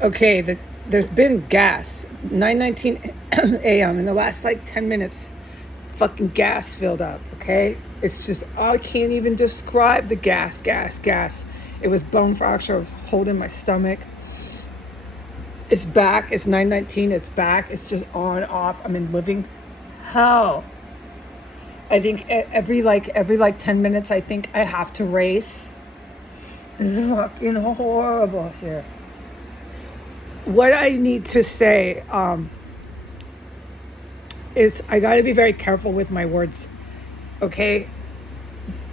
Okay, there's been gas. 9:19 a.m. in the last like 10 minutes, fucking gas filled up, okay? It's just, I can't even describe the gas. It was bone fracture. I was holding my stomach. It's back. It's 9:19. It's back. It's just on, off. I'm in living hell. I think every 10 minutes, I think I have to race. It's fucking horrible here. What I need to say is I got to be very careful with my words, okay?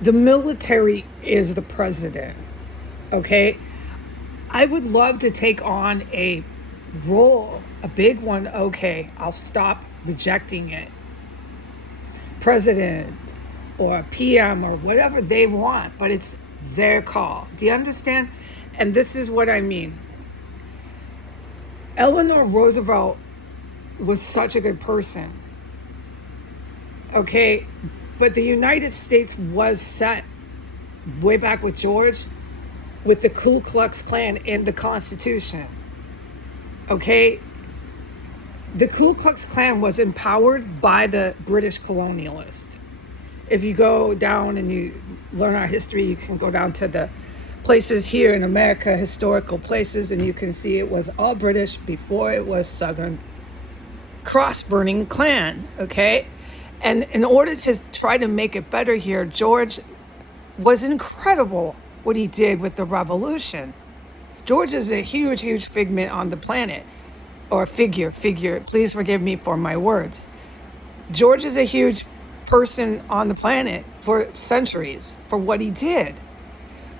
The military is the president, okay? I would love to take on a role, a big one, okay? I'll stop rejecting it. President or PM or whatever they want, but it's their call. Do you understand? And this is what I mean. Eleanor Roosevelt was such a good person, okay? But the United States was set way back with George with the Ku Klux Klan in the Constitution, okay? The Ku Klux Klan was empowered by the British colonialists. If you go down and you learn our history, you can go down to the places here in America, historical places, and you can see it was all British before it was Southern cross-burning Klan, okay? And in order to try to make it better here, George was incredible what he did with the revolution. George is a huge figment on the planet, or figure, please forgive me for my words. George is a huge person on the planet for centuries for what he did.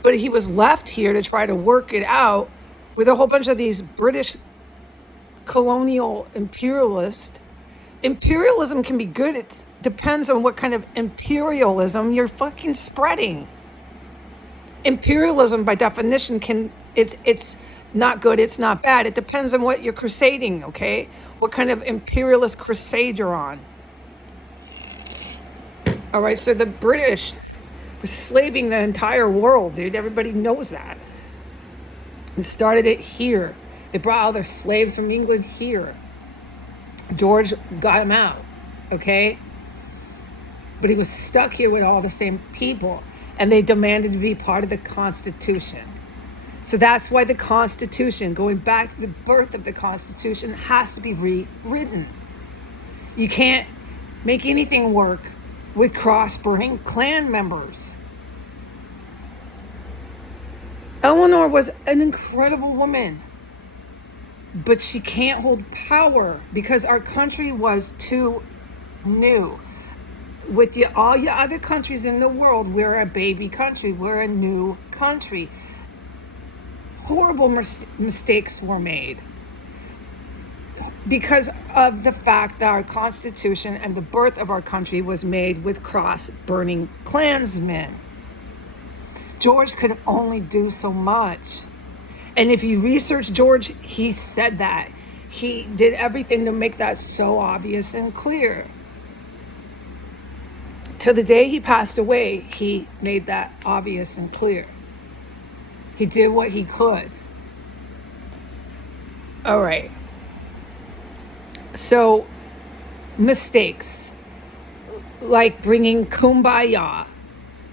But he was left here to try to work it out with a whole bunch of these British colonial imperialists. Imperialism can be good. It depends on what kind of imperialism you're fucking spreading. Imperialism by definition it's not good, it's not bad. It depends on what you're crusading, okay? What kind of imperialist crusade you're on. All right, so the British were slaving the entire world, dude. Everybody knows that. They started it here. They brought all their slaves from England here. George got him out, okay? But he was stuck here with all the same people, and they demanded to be part of the Constitution. So that's why the Constitution, going back to the birth of the Constitution, has to be rewritten. You can't make anything work with cross-burning Klan members. Eleanor was an incredible woman, but she can't hold power because our country was too new. With all your other countries in the world, we're a baby country. We're a new country. Horrible mistakes were made because of the fact that our Constitution and the birth of our country was made with cross-burning Klansmen. George could only do so much. And if you research George, he said that. He did everything to make that so obvious and clear. Till the day he passed away, he made that obvious and clear. He did what he could. All right. So, mistakes like bringing kumbaya,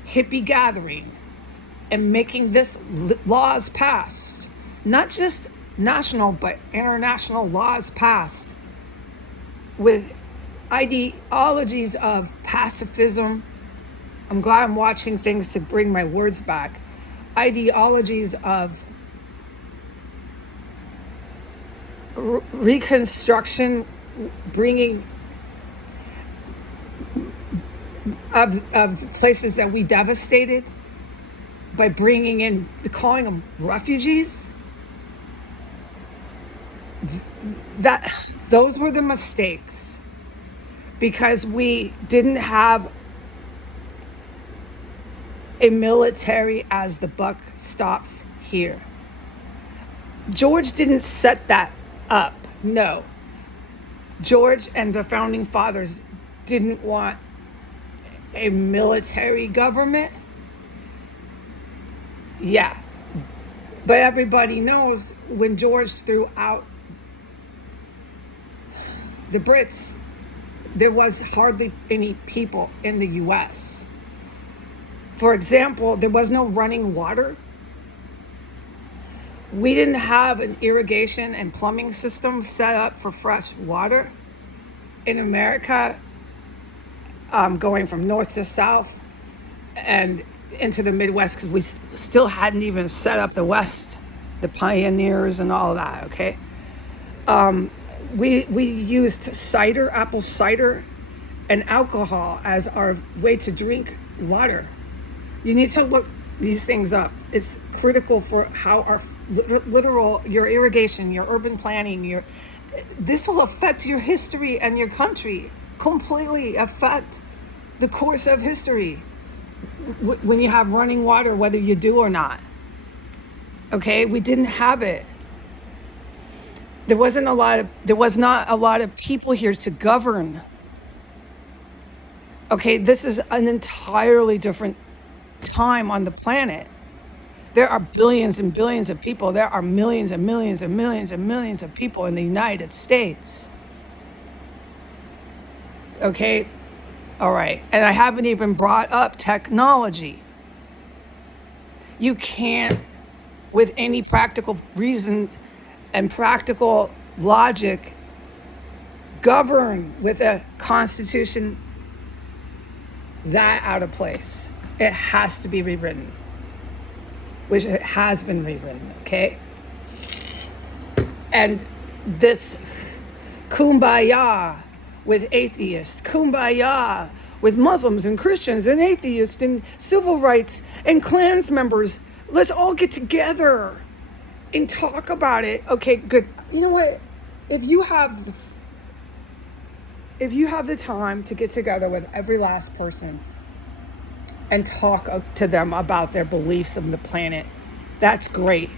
hippie gathering, and making this laws passed, not just national but international laws passed with ideologies of pacifism. I'm glad I'm watching things to bring my words back. Ideologies of reconstruction, bringing of places that we devastated by bringing in, calling them refugees. Those were the mistakes because we didn't have a military as the buck stops here. George didn't set that up. No. George and the founding fathers didn't want a military government. Yeah. But everybody knows when George threw out the Brits, there was hardly any people in the US. For example, there was no running water. We didn't have an irrigation and plumbing system set up for fresh water. In America, going from north to south and into the Midwest, because we still hadn't even set up the West, the pioneers and all that, okay? We used cider, apple cider, and alcohol as our way to drink water. You need to look these things up. It's critical for how our your irrigation, your urban planning, this will affect your history and your country, completely affect the course of history when you have running water, whether you do or not. Okay, we didn't have it. There was not a lot of people here to govern. Okay, this is an entirely different time on the planet. There are billions and billions of people. There are millions and millions and millions and millions of people in the United States. Okay, all right. And I haven't even brought up technology. You can't, with any practical reason and practical logic, govern with a constitution that out of place. It has to be rewritten, which it has been rewritten, okay? And this kumbaya with atheists, kumbaya with Muslims and Christians and atheists and civil rights and Klans members, let's all get together and talk about it. Okay, good. You know what? If you have the time to get together with every last person and talk to them about their beliefs on the planet, that's great.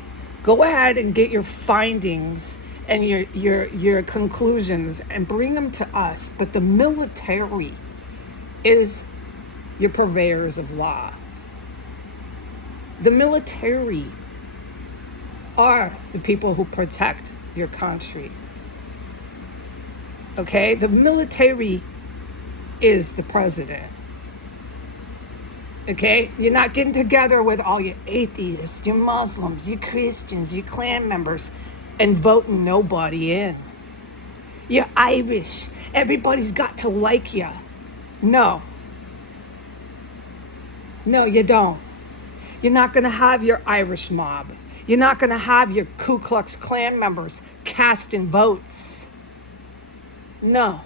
Go ahead and get your findings and your conclusions and bring them to us. But the military is your purveyors of law. The military are the people who protect your country. Okay? The military is the president. Okay? You're not getting together with all your atheists, your Muslims, your Christians, your Klan members, and voting nobody in. You're Irish. Everybody's got to like you. No. No, you don't. You're not going to have your Irish mob. You're not going to have your Ku Klux Klan members casting votes. No.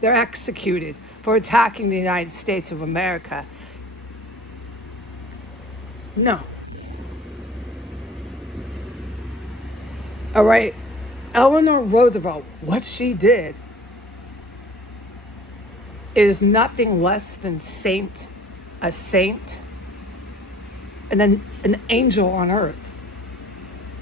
They're executed for attacking the United States of America. No. All right. Eleanor Roosevelt, what she did is nothing less than a saint, and then an angel on earth.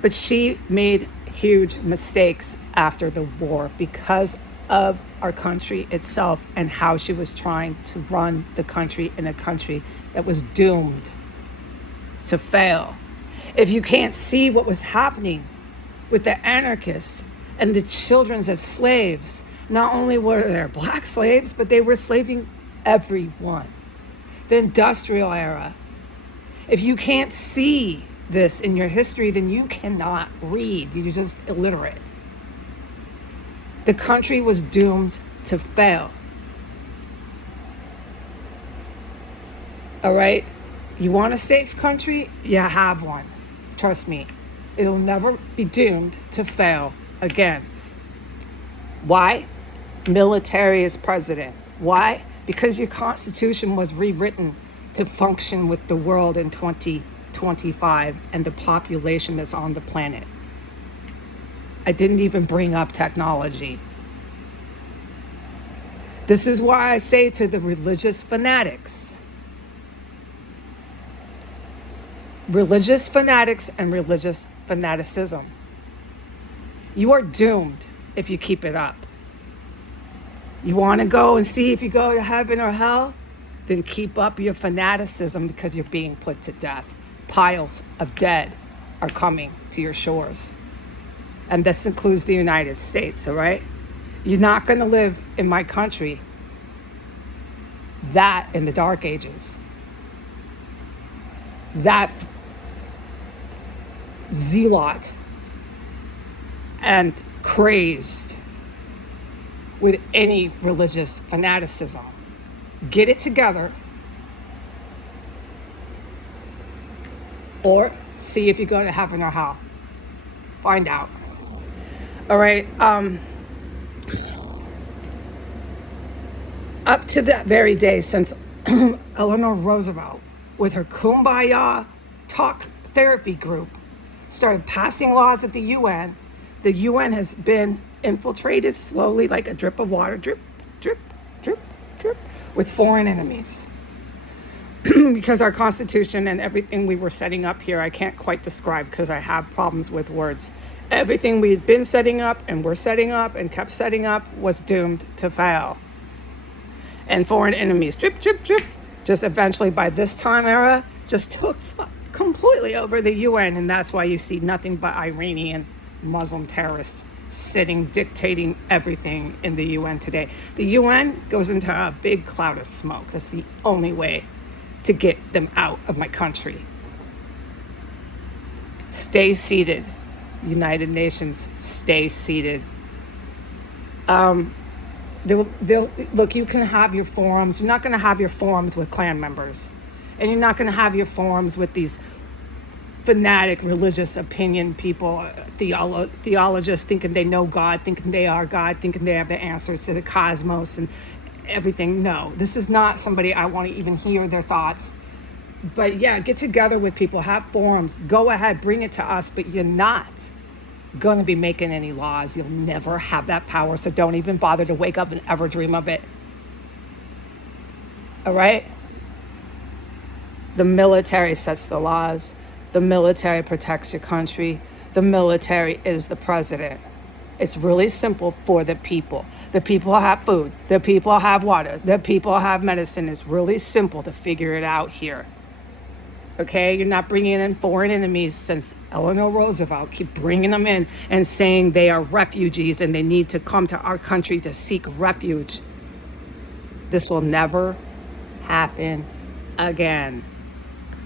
But she made huge mistakes after the war because of our country itself and how she was trying to run the country in a country that was doomed to fail. If you can't see what was happening with the anarchists and the children as slaves, not only were there black slaves, but they were slaving everyone. The industrial era. If you can't see this in your history, then you cannot read. You're just illiterate. The country was doomed to fail. All right? You want a safe country? You have one. Trust me. It'll never be doomed to fail again. Why? Military is president. Why? Because your Constitution was rewritten to function with the world in 2025 and the population that's on the planet. I didn't even bring up technology. This is why I say to the religious fanatics and religious fanaticism, you are doomed if you keep it up. You want to go and see if you go to heaven or hell? Then keep up your fanaticism because you're being put to death. Piles of dead are coming to your shores. And this includes the United States, all right? You're not going to live in my country that in the dark ages. That zealot and crazed with any religious fanaticism. Get it together, or see if you're going to heaven or hell. Find out. All right. Up to that very day, since Eleanor Roosevelt, with her Kumbaya talk therapy group, started passing laws at the UN has been infiltrated slowly like a drip of water, drip, drip, drip, drip, with foreign enemies. Because our Constitution and everything we were setting up here, I can't quite describe because I have problems with words. Everything we'd been setting up and were setting up and kept setting up was doomed to fail. And foreign enemies, drip, drip, drip, just eventually by this time era, just took completely over the UN. And that's why you see nothing but Iranian Muslim terrorists sitting, dictating everything in the UN today. The UN goes into a big cloud of smoke. That's the only way to get them out of my country. Stay seated. United Nations, stay seated. Look, you can have your forums. You're not going to have your forums with Klan members. And you're not going to have your forums with these fanatic religious opinion people, theologists thinking they know God, thinking they are God, thinking they have the answers to the cosmos and everything. No, this is not somebody I want to even hear their thoughts. But yeah, get together with people, have forums, go ahead, bring it to us, but you're not going to be making any laws. You'll never have that power, so don't even bother to wake up and ever dream of it. All right? The military sets the laws. The military protects your country. The military is the president. It's really simple for the people. The people have food. The people have water. The people have medicine. It's really simple to figure it out here. Okay, you're not bringing in foreign enemies since Eleanor Roosevelt. Keep bringing them in and saying they are refugees and they need to come to our country to seek refuge. This will never happen again.